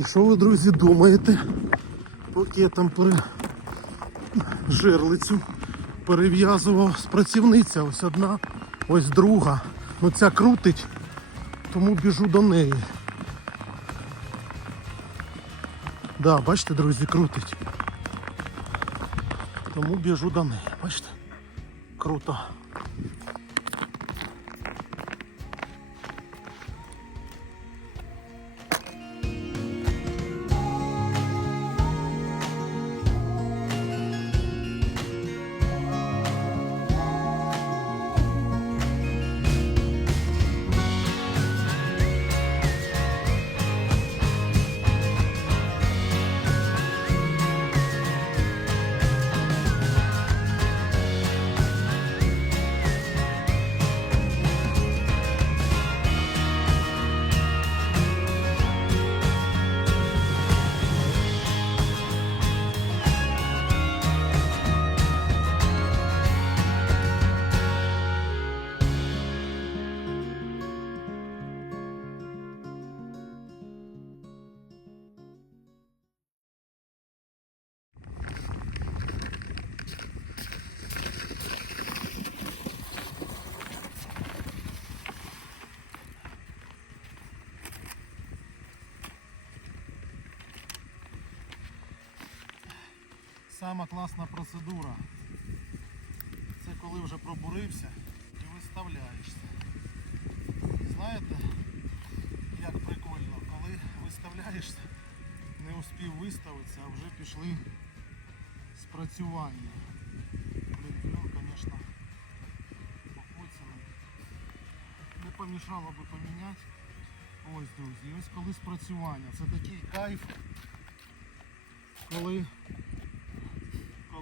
І що ви, друзі, думаєте? Поки я там пере... жерлицю перев'язував з працівниця, ось одна, ось друга. Ну ця крутить, тому біжу до неї. Да, бачите, друзі, крутить. Тому біжу до неї. Бачите? Круто. Сама класна процедура. Це коли вже пробурився і виставляєшся. Знаєте, як прикольно, коли виставляєшся, не успів виставитися, а вже пішли спрацювання. Покоцаний. Не помішало би поміняти. Ось, друзі, ось коли спрацювання. Це такий кайф, коли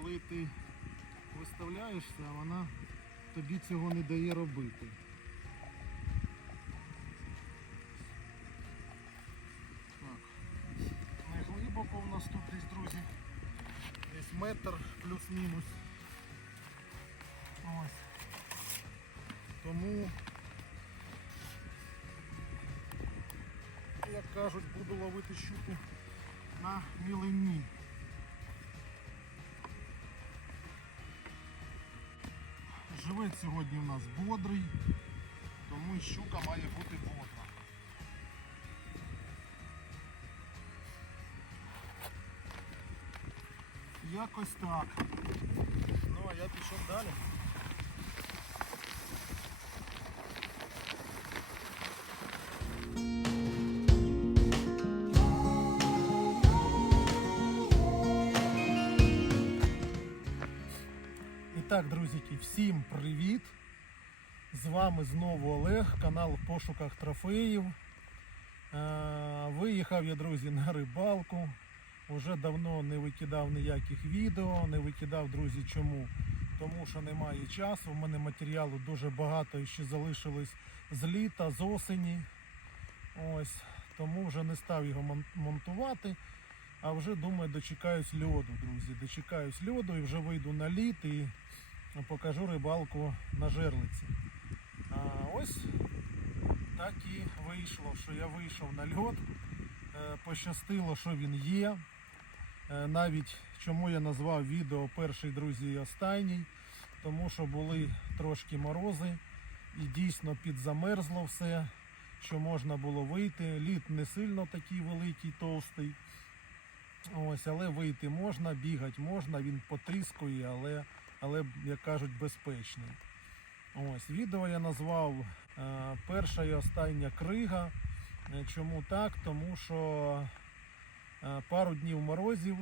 коли ти виставляєшся, вона тобі цього не дає робити. Так. Не глибоко у нас тут десь, друзі. Десь метр плюс-мінус. Ось. Тому, як кажуть, буду ловити щуку на мілині. Живець сьогодні у нас бодрий, тому щука має бути бодра. Якось так. Ну а я пішов далі. Так, друзіки, всім привіт! З вами знову Олег, канал в пошуках трофеїв. Е, Виїхав я, друзі, на рибалку. Уже давно не викидав ніяких відео, не викидав, друзі, чому? Тому що немає часу. У мене матеріалу дуже багато ще залишилось з літа, з осені. Ось, тому вже не став його монтувати. А вже думаю, дочекаюсь льоду, друзі. Дочекаюсь льоду і вже вийду на лід і покажу рибалку на жерлиці. А ось так і вийшло, що я вийшов на льод. Е, Пощастило, що він є. Е, Навіть чому я назвав відео перший, друзі, і останній, тому що були трошки морози і дійсно підзамерзло все, що можна було вийти. Лід не сильно такий великий, товстий. Ось, але вийти можна, бігати можна, він потріскує, але, але як кажуть, безпечний. Ось, відео я назвав е, перша і остання крига. Е, Чому так? Тому що е, пару днів морозів,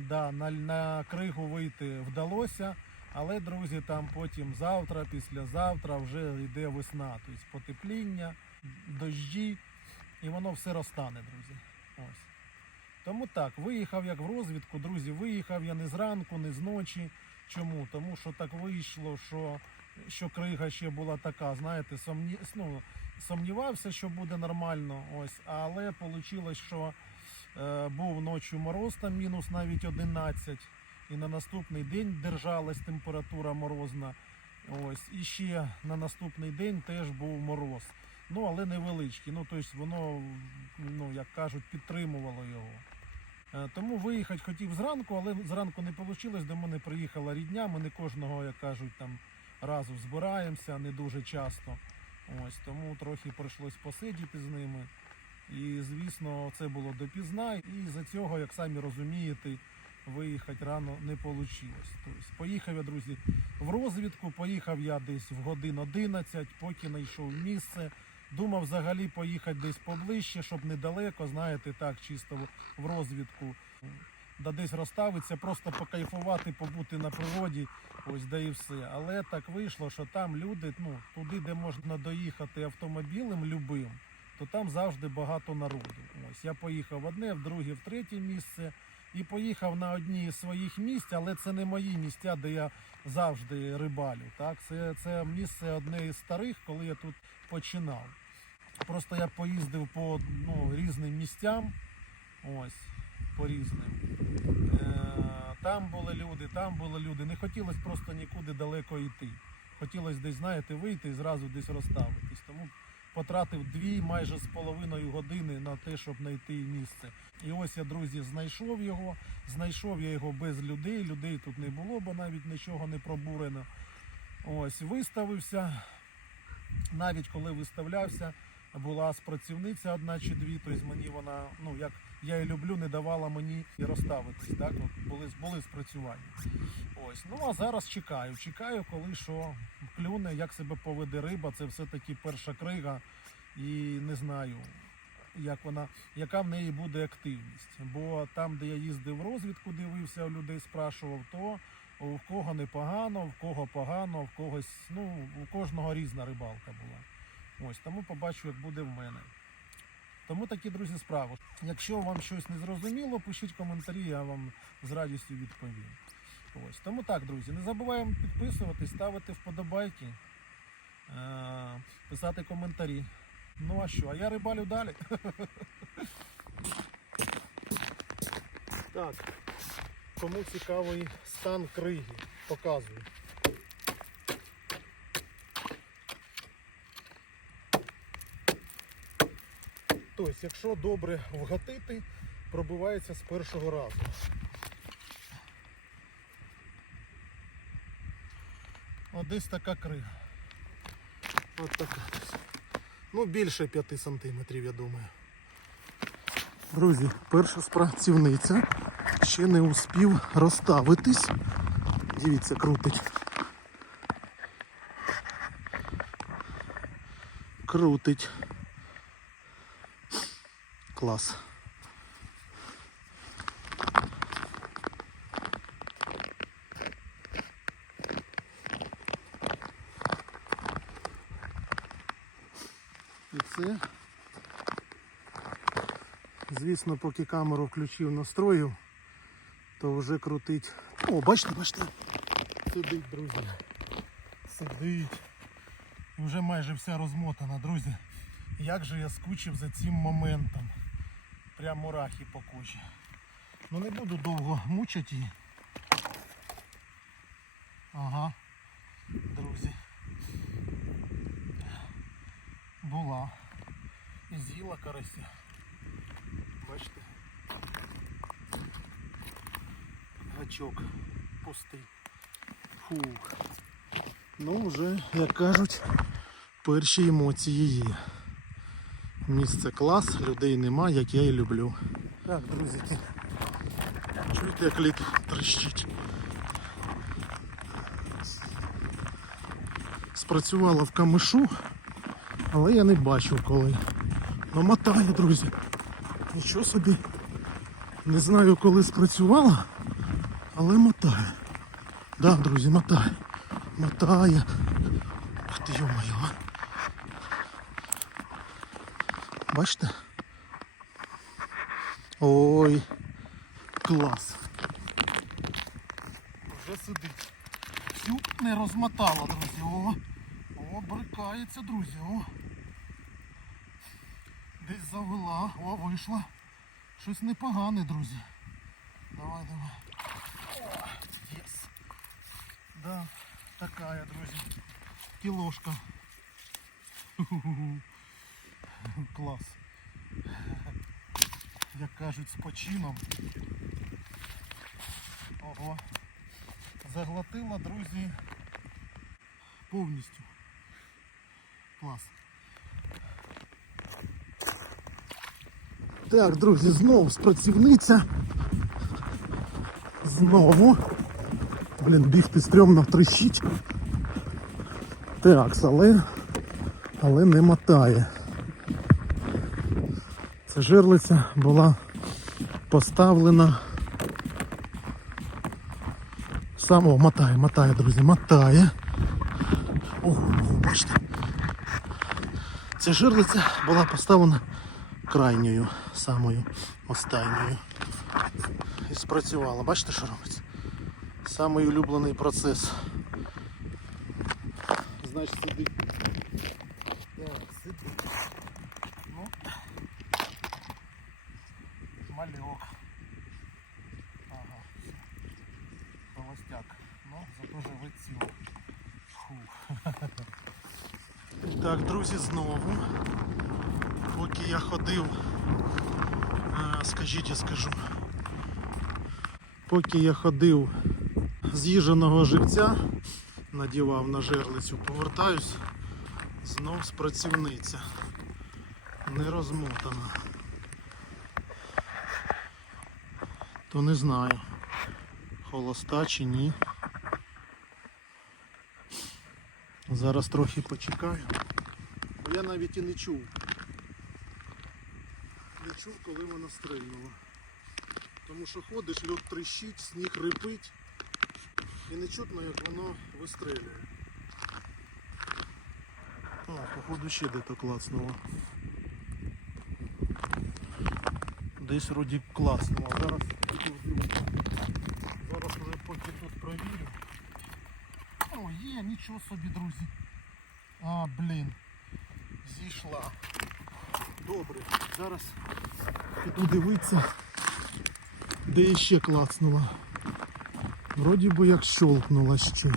да, на, на кригу вийти вдалося, але, друзі, там потім завтра, післязавтра вже йде весна, тобто потепління, дощі, і воно все розтане, друзі. Ось. Тому так, виїхав як в розвідку, друзі, виїхав я не зранку, не з ночі. Чому? Тому що так вийшло, що, що крига ще була така, знаєте, сумні, ну, сумнівався, що буде нормально. Ось, але вийшло, що е, був ночі мороз, там мінус навіть 11, і на наступний день держалась температура морозна. Ось, і ще на наступний день теж був мороз. ну але невеличкі. Ну, тобто воно, ну, як кажуть, підтримувало його. Е, Тому виїхати хотів зранку, але зранку не вийшло. До мене приїхала рідня. Ми не кожного, як кажуть, там разу збираємося, не дуже часто. Ось тому трохи прийшлось посидіти з ними. І звісно, це було допізна. І за цього, як самі розумієте, виїхати рано не вийшло. Тобто, поїхав я, друзі, в розвідку. Поїхав я десь в годин 11, поки знайшов місце. Думав взагалі поїхати десь поближче, щоб недалеко, знаєте, так, чисто в- розвідку. Да десь розставитися, просто покайфувати, побути на природі, ось да і все. Але так вийшло, що там люди, ну, туди, де можна доїхати автомобілем любим, то там завжди багато народу. Ось я поїхав в одне, в друге, в третє місце. І поїхав на одні з своїх місць, але це не мої місця, де я завжди рибалю. Так? Це, це місце одне із старих, коли я тут починав. Просто я поїздив по ну, різним місцям. Ось, по різним. Е, там були люди, там були люди. Не хотілося просто нікуди далеко йти. Хотілося десь, знаєте, вийти і зразу десь розставитись. Тому потратив дві майже з половиною години на те, щоб знайти місце. І ось я, друзі, знайшов його. Знайшов я його без людей. Людей тут не було, бо навіть нічого не пробурено. Ось, виставився. Навіть коли виставлявся, була спрацівниця одна чи дві, тобто мені вона, ну як я і люблю, не давала мені і розставитись. Так, от були, були спрацювання. Ось. Ну а зараз чекаю. Чекаю, коли що клюне, як себе поведе риба. Це все-таки перша крига. І не знаю, як вона, яка в неї буде активність. Бо там, де я їздив розвідку, дивився, людей спрашував, то у кого непогано, в кого погано, в когось, ну, у кожного різна рибалка була. Ось, тому побачу, як буде в мене. Тому такі, друзі, справи. Якщо вам щось не зрозуміло, пишіть коментарі, я вам з радістю відповім. Ось. Тому так, друзі, не забуваємо підписуватись, ставити вподобайки, е- писати коментарі. Ну а що? А я рибалю далі. Так, кому цікавий стан криги, показую. Тобто, якщо добре вгатити, пробивається з першого разу. От десь така крига. От така. Ну, більше 5 сантиметрів, я думаю. Друзі, перша спрацівниця ще не успів розставитись. Дивіться, крутить. Крутить. Клас. І це, звісно, поки камеру включив, настроїв, то вже крутить. О, бачите, бачите? Сидить, друзі. Сидить. Вже майже вся розмотана, друзі. Як же я скучив за цим моментом. Прям мурахи по кожі. Ну не буду довго мучити її. Ага, друзі. Була. І з'їла карася. Бачите? Гачок пустий. Фух. Ну вже, як кажуть, перші емоції є. Місце клас, людей нема, як я і люблю. Так, друзі, чуєте, як лід трещить. Спрацювала в камишу, але я не бачив коли. Ну мотає, друзі. Нічого собі. Не знаю, коли спрацювала, але мотає. Да, друзі, мотає. Мотає. Ух ти, йо-моє. Бачите? Ой, клас. Вже сидить. Всю не розмотала, друзі. О, о, брикається, друзі. О. Десь завела, о, вийшла. Щось непогане, друзі. Давай, давай. О, єс. Да, такая, друзі. Кілошка. Клас. Як кажуть, з почином. Ого. Заглотила, друзі, повністю. Клас. Так, друзі, знову спрацівниця. Знову. Блін, бігти стрьомно трещить. Так, але, але не мотає. Ця жерлиця була поставлена. Сам, о, мотає, мотає, друзі, мотає. О, бачите. Ця жерлиця була поставлена крайньою, самою останньою. І спрацювала. Бачите, що робиться? Самий улюблений процес. Значить сидить. Так, сидить. Ну. Мальок. Ага. все. Холостяк. Ну, зато живе ціло. Фух. Так, друзі, знову. Поки я ходив, е, скажіть, я скажу. Поки я ходив з їжаного живця, надівав на жерлицю, повертаюсь, знов спрацівниця. Не розмотана. То не знаю, холоста чи ні. Зараз трохи почекаю. Бо я навіть і не чув. Не чув, коли вона стрельнула. Тому що ходиш, льод тріщить, сніг рипить і не чутно, як воно вистрілює. А, походу ще де-то клацнуло. Десь вроді клацнуло. Зараз Зараз вже поки тут провірю. О, є, нічого собі, друзі. А, блін. Зійшла. Добре, зараз піду дивитися, де ще клацнула. Вроді би як щолкнула ще.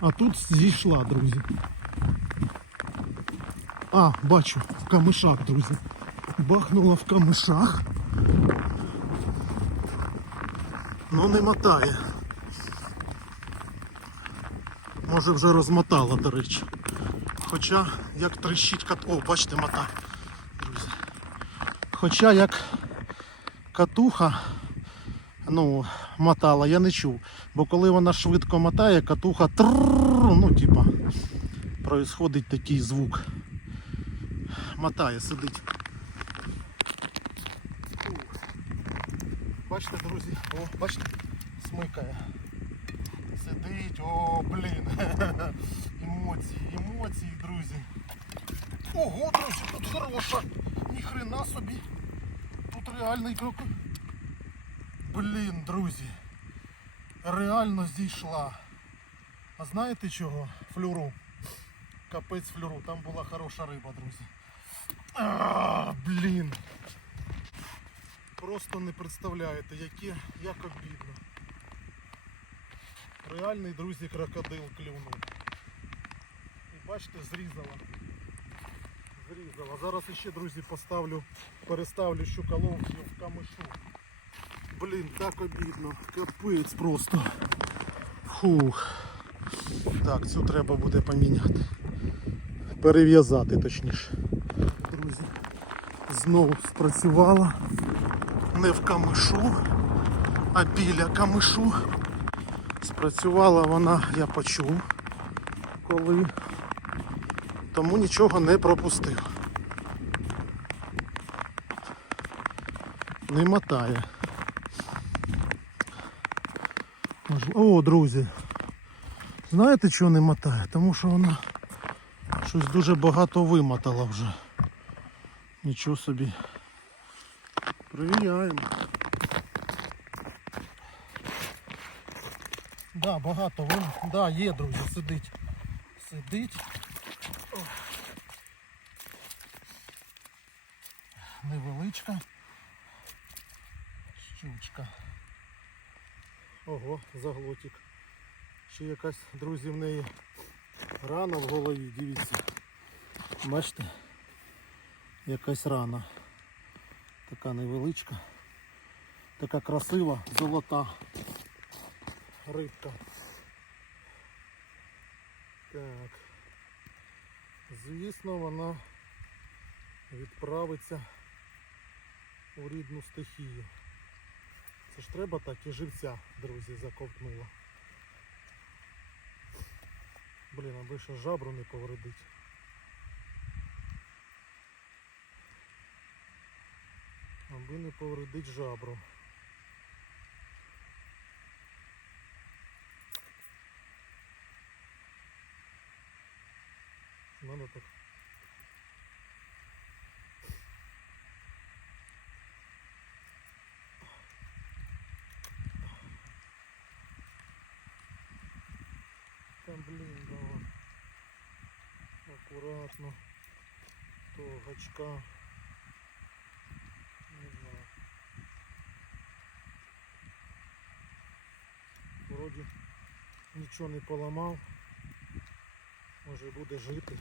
А тут зійшла, друзі. А, бачу, в камишах, друзі. Бахнула в камишах. Ну не мотає. Може вже розмотала, до речі. Хоча як трещить кат... О, бачите, мотає, друзі. Хоча як катуха ну, мотала, я не чув. Бо коли вона швидко мотає, катуха трррр, ну типа, происходить такий звук. Мотає, сидить. Бачите, друзі, о, бачите, смикає. Сидить, о, блін. Емоції, емоції, друзі. Ого, друзі, тут хороша. Ніхрена собі. Тут реальний крок. Блін, друзі. Реально зійшла. А знаєте чого? Флюру. Капець флюру. Там була хороша риба, друзі. А, блін. Просто не представляєте, яке, як обідно. Реальний, друзі, крокодил клюнув. І бачите, зрізала. Зрізала. Зараз ще, друзі, поставлю, переставлю щуколовки в камишу. Блін, так обідно. Капець просто. Фух. Так, цю треба буде поміняти. Перев'язати точніше. Друзі. Знову спрацювала. Не в камишу, а біля камишу. Спрацювала вона, я почув, коли. Тому нічого не пропустив. Не мотає. Може- О, друзі. Знаєте, чого не мотає? Тому що вона щось дуже багато вимотала вже. Нічого собі. Перевіряємо. Да, багато вимотала. Да, є, друзі, сидить. Сидить. О. Невеличка. Щучка. Ого, заглотик. Ще якась, друзі, в неї рана в голові, дивіться. Бачите? якась рана. Така невеличка. Така красива, золота рибка. Так. Звісно, вона відправиться у рідну стихію. Це ж треба так і живця, друзі, заковтнула. Блін, аби ще жабру не повредить. Аби не повредить жабру. Надо так. Там, блин, давай. Аккуратно. То гачка. Не знаю. Вроді нічого не поламав. Може буде жити.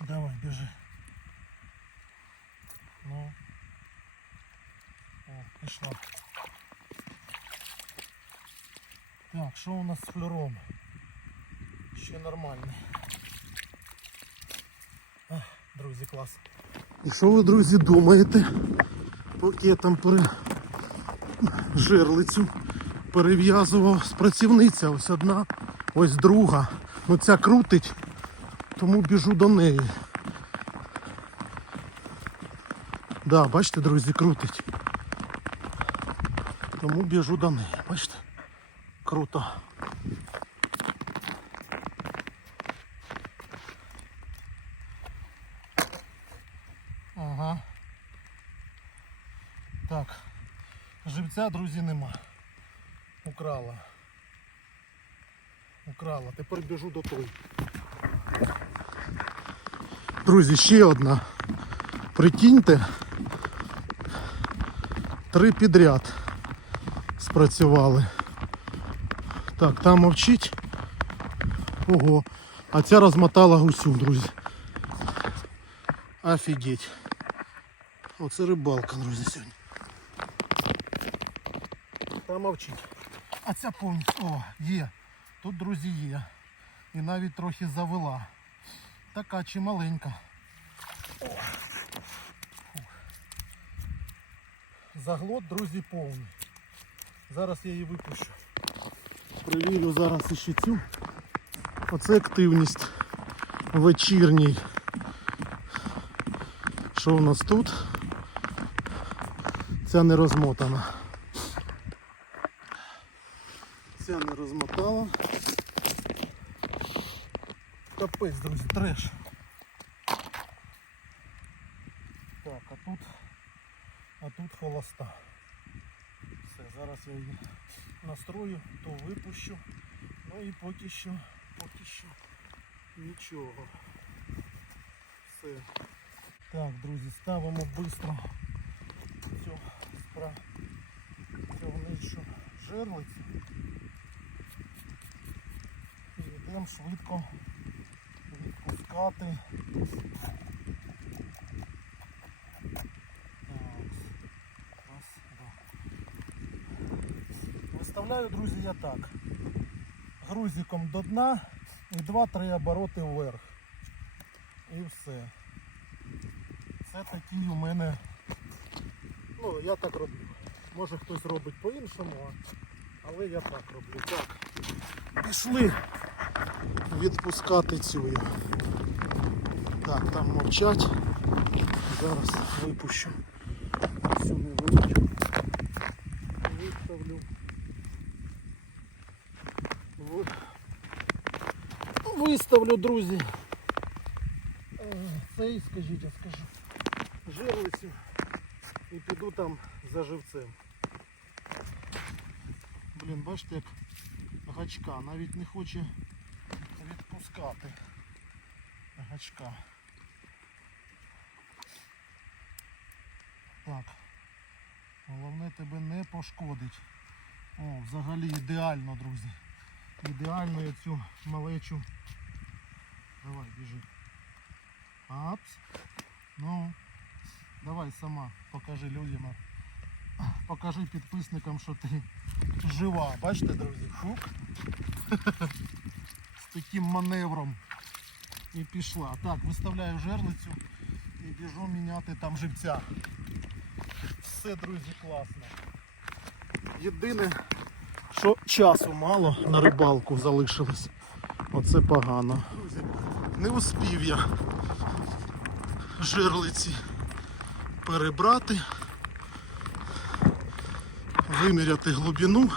Давай, біжи. Ну. О, пішла. Так, що у нас з флюром? Ще нормальний. Друзі, клас. І що ви, друзі, думаєте? Поки я там пере... жерлицю перев'язував з працівниця, ось одна, ось друга. Ну ця крутить, тому біжу до неї. Да, бачите, друзі, крутить. Тому біжу до неї. Бачите? Круто. Ага. Так. Живця, друзі, нема. Украла. Украла. Тепер біжу до той. Друзі, ще одна. Прикиньте. Три підряд спрацювали. Так, там мовчить. Ого. А ця розмотала гусю, друзі. Офігеть. Оце рибалка, друзі, сьогодні. Там мовчить. А ця повністю. О, є. Тут, друзі, є. І навіть трохи завела. Така чи маленька. Заглот, друзі, повний. Зараз я її випущу. Привірю зараз іще цю. Оце активність вечірній. Що у нас тут? Ця не розмотана. Ця не розмотала. Капець, друзі, треш. Так, а тут, а тут холоста. Все, зараз я її настрою, то випущу. Ну і поки що, поки що нічого. Все. Так, друзі, ставимо швидко цю спра... цю жерлицю. І йдемо швидко Два. Виставляю, друзі, я так. Грузиком до дна і 2-3 обороти вверх. І все. Це такий у мене. Ну, я так роблю. Може хтось робить по-іншому, але я так роблю. Так. Пішли відпускати цю. Так, там мовчать. Зараз випущу цю невеличку. Виставлю. Виставлю, друзі. Е, Цей, скажіть, я скажу. Жерлицю і піду там за живцем. Блін, бачите, як гачка навіть не хоче відпускати гачка. Так. Головне тебе не пошкодить. О, взагалі ідеально, друзі. Ідеально я цю малечу. Давай, біжи. Апс. Ну, давай сама покажи людям. Покажи підписникам, що ти жива. Бачите, друзі? Фук. З таким маневром. І пішла. Так, виставляю жерлицю і біжу міняти там живця. Все, друзі, класно. Єдине, що часу мало на рибалку залишилось. Оце погано. Друзі, не успів я жерлиці перебрати, виміряти глибину,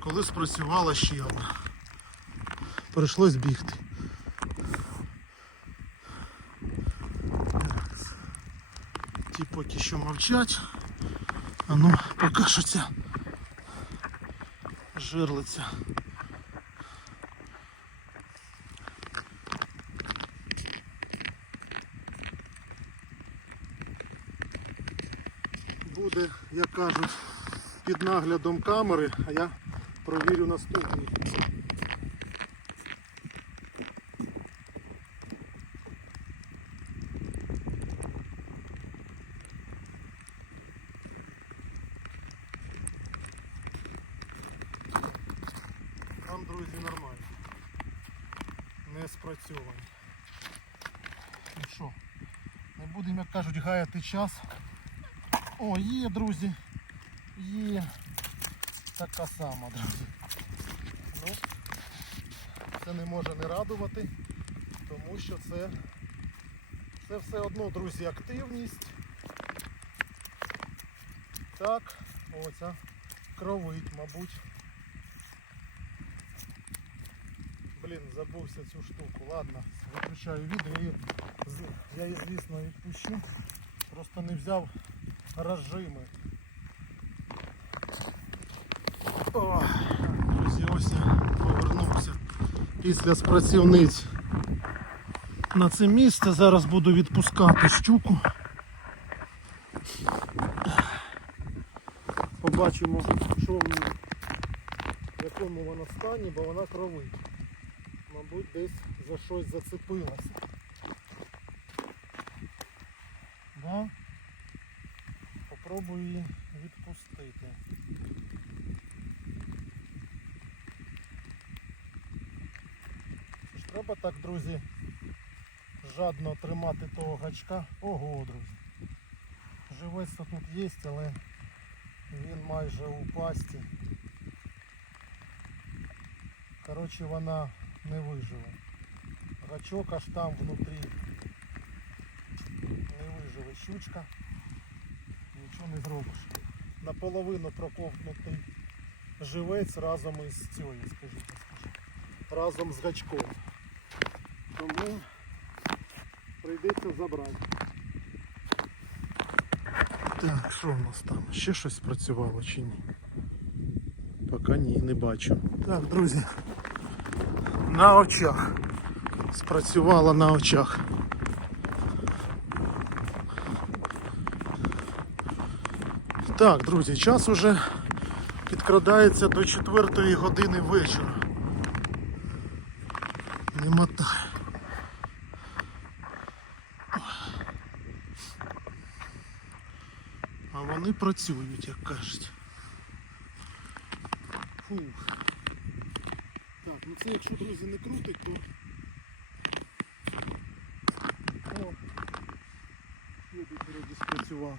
коли спрацювала ще одна. Прийшлось бігти. Ті поки що мовчать. А ну, покажуться жирлиця. Буде, як кажуть, під наглядом камери, а я провірю наступний. Там, друзі, нормально. Не спрацьовані. Ну що, не будемо, як кажуть, гаяти час. О, є, друзі. Є. Така сама, друзі. Ну, це не може не радувати, тому що це, це все одно, друзі, активність. Так, оця кровить, мабуть. Блін, забувся цю штуку. Ладно, виключаю відео і я її, звісно, відпущу. Просто не взяв розжими. О, друзі, ось я повернувся після спрацівниць на це місце. Зараз буду відпускати щуку. Побачимо, що в якому вона стані, бо вона кровить. Мабуть, десь за щось зацепилася. Да? Попробую її відпустити. Що ж треба так, друзі, жадно тримати того гачка. Ого, друзі. Живець тут є, але він майже у пасті. Коротше, вона не виживе. Гачок аж там внутрі не виживе щучка. Нічого не зробиш. Наполовину проковтнутий живець разом із цією, скажіть. Разом з гачком. Тому прийдеться забрати. Так, що в нас там? Ще щось спрацювало чи ні? Поки ні, не бачу. Так, друзі. На очах. Спрацювала на очах. Так, друзі, час уже підкрадається до 4 години вечора. Не мотає. А вони працюють, як кажуть. Фух. Так, ну це якщо, друзі, не крутить, то... О, слідуй вроді спрацював.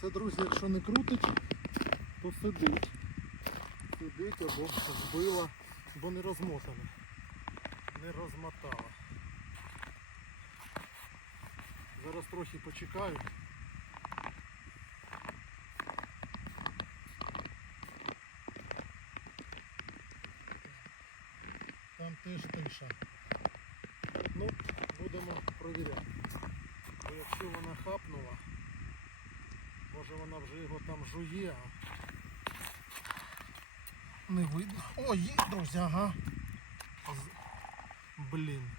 Це, друзі, якщо не крутить, то сидить. Сидить або збила, бо не розмотана. Не розмотала. Зараз трохи почекаю. Там теж тиша. Ну, будемо провіряти. Бо якщо вона хапнула, може вона вже його там жує, не видно. О, є, друзі, ага. З- Блін.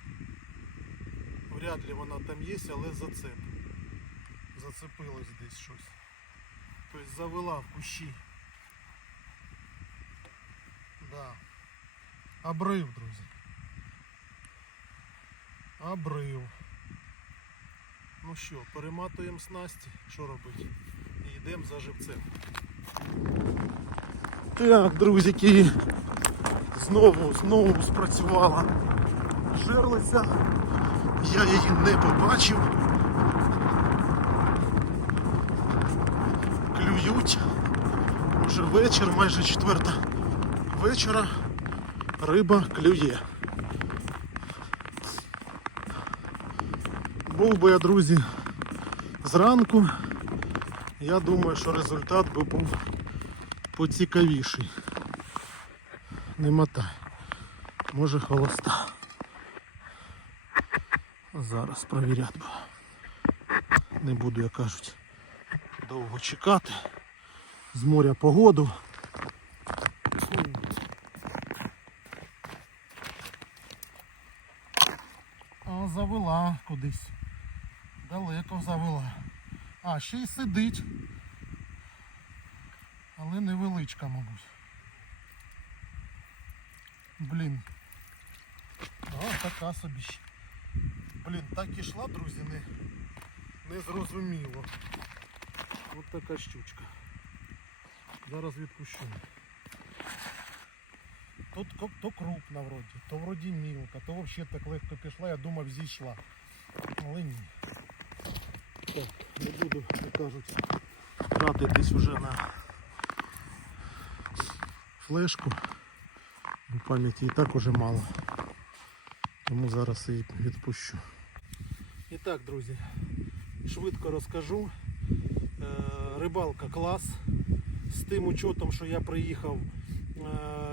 Вряд ли вона там є, але зацеп. Зацепилось десь щось. Тобто завела в кущі. Да. Обрив, друзі. Обрив. Ну що, перематуємо снасті, що робити? Йдемо за живцем. Так, друзики, знову, знову спрацювала жерлиця. Я її не побачив. Клюють. Уже вечір, майже четверта вечора. Риба клює. Був би я, друзі, зранку. Я думаю, що результат би був поцікавіший. Не мотай. Може холоста. Зараз провіряти. Не буду, як кажуть, довго чекати. З моря погоду. А, завела кудись. Далеко завела. А, ще й сидить. Але невеличка, мабуть. Блін. А, така собі ще. Блін, так ішла, друзі, не, не зрозуміло. Ось така щучка. Зараз відпущу. Тут ко- то крупна вроді, то вроді мілка, то взагалі так легко пішла, я думав зійшла. Але ні. Так, не буду, як кажуть, тратитись вже на флешку. Бо пам'яті і так уже мало. Тому зараз її відпущу. І так, друзі, швидко розкажу. Е, Рибалка клас. З тим учетом, що я приїхав е,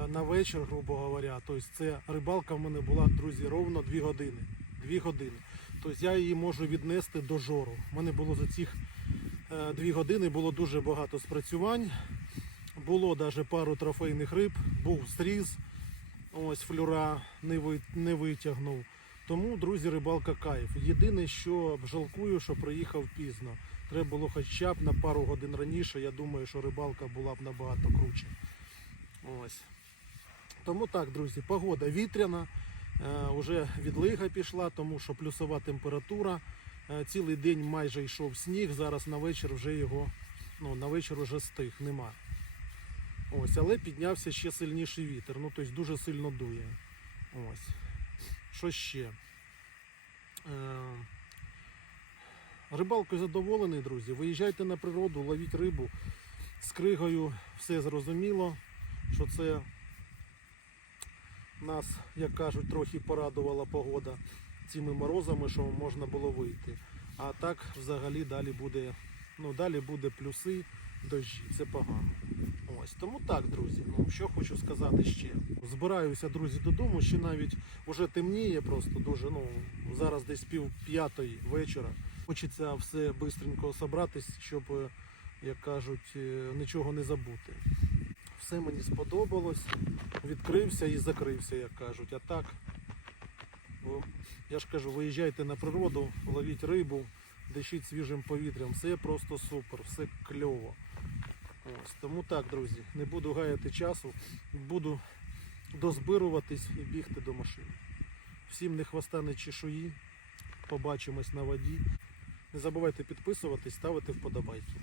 на вечір, грубо говоря. Тобто це рибалка в мене була, друзі, ровно 2 години. 2 години. Тобто я її можу віднести до жору. У мене було за цих 2 години було дуже багато спрацювань. Було навіть пару трофейних риб, був зріз. Ось флюра не, ви, не витягнув. Тому, друзі, рибалка кайф. Єдине, що жалкую, що приїхав пізно. Треба було хоча б на пару годин раніше. Я думаю, що рибалка була б набагато круче. Ось. Тому так, друзі, погода вітряна. Е, уже відлига пішла, тому що плюсова температура. Е, цілий день майже йшов сніг. Зараз на вечір вже його, ну, на вечір вже стих, нема. Ось, але піднявся ще сильніший вітер. Ну, тобто дуже сильно дує. Ось. Що ще? Е, рибалкою задоволений, друзі. Виїжджайте на природу, ловіть рибу з кригою, все зрозуміло, що це нас, як кажуть, трохи порадувала погода цими морозами, що можна було вийти. А так взагалі далі буде, ну, далі буде плюси, дощі. Це погано. Ось тому так, друзі. Ну що хочу сказати ще. Збираюся, друзі, додому. Ще навіть уже темніє, просто дуже. Ну зараз десь пів п'ятої вечора. Хочеться все швидко зібратись, щоб, е, як кажуть, е, нічого не забути. Все мені сподобалось. Відкрився і закрився, як кажуть. А так, я ж кажу, виїжджайте на природу, ловіть рибу, дишіть свіжим повітрям. Все просто супер, все кльово. Ось, тому так, друзі, не буду гаяти часу, буду дозбируватись і бігти до машини. Всім не хвоста, не чешуї. Побачимось на воді. Не забувайте підписуватись, ставити вподобайки.